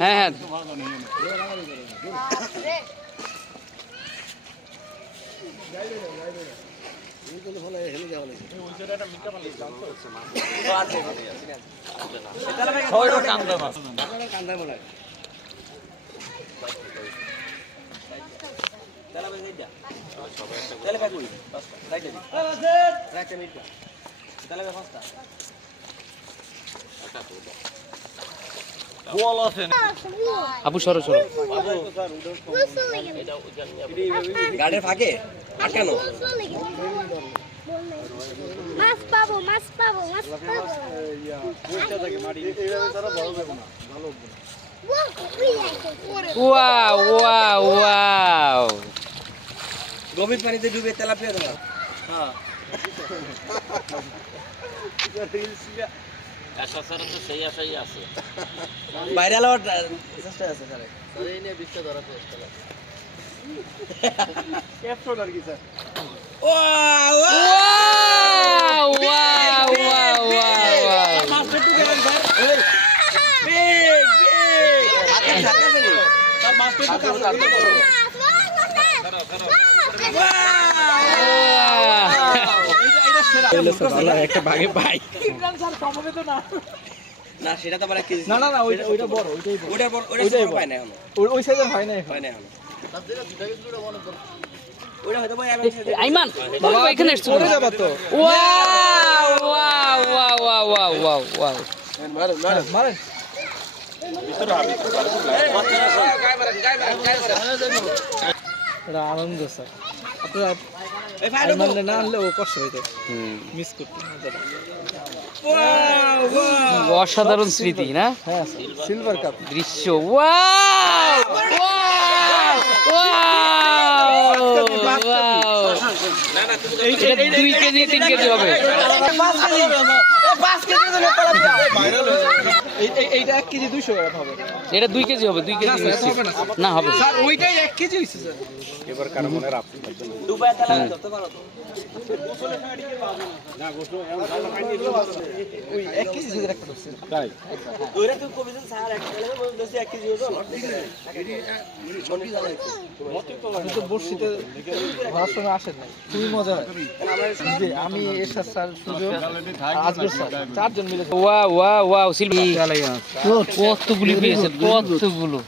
হ্যাঁ আপু সরো সরো গাড়ির ফাঁকে আটকানো মাছ পাবো মাছ পাবো মাছ পাবো ওয়াও ওয়াও ওয়াও গভীর পানিতে ডুবে তেলাপিয়া তোমার হ্যাঁ সেই আশাই আছে বাইরে আলোর চেষ্টা আছে স্যার এই নিয়ে বিশটা ধরার চেষ্টা আছে ক্যাপশন আর কি sir wow wow wow wow master টু গেলেন স্যার বিগ বিগ হাতে সাথে আছে স্যার মাস্টার টু একটা ভাগে পাই না সেটা তো আবার এক কেজি না না না ওইটা বড় ওইটাই বড় ওটা বড় ওটা পায় না এখন ওই সাইজের হয় না হয় না এখন ওটা হয়তো ভাই আইমান বাবা এখানে এসছো পড়ে যাবে তো wow wow wow wow wow wow মারেন মারেন মারেন এটা আনন্দ স্যার আপনারা এই ফাইল মানে না আনলে ও কষ্ট হইতো মিস করতে মজাটা অসাধারণ স্মৃতি না হ্যাঁ সিলভার কাপ দৃশ্য ওয়াও এটা 2 কেজি 3 কেজি হবে এইটা 1 কেজি 200 গ্রাম হবে এটা 2 কেজি হবে 2 কেজি নিশ্চিত না হবে স্যার ওইটাই 1 কেজি হইছে স্যার এবার কার মনে রাখতে দুবাই তেলা ধরতে পারো তো না গোসল ওই 1 কেজি যদি একটা ধরছে তাই ওইরা তো কবিজন স্যার এক কেজি বলতেছে 1 কেজি হতো আমি তো বর্ষিতে ধরার সময় আসেন নাই খুবই মজা হয় যে আমি এরশাদ স্যার সুযোগ আজগর স্যার চারজন মিলে ওয়াও ওয়াও ওয়াও সিলভি কতগুলি পেয়েছে কতগুলো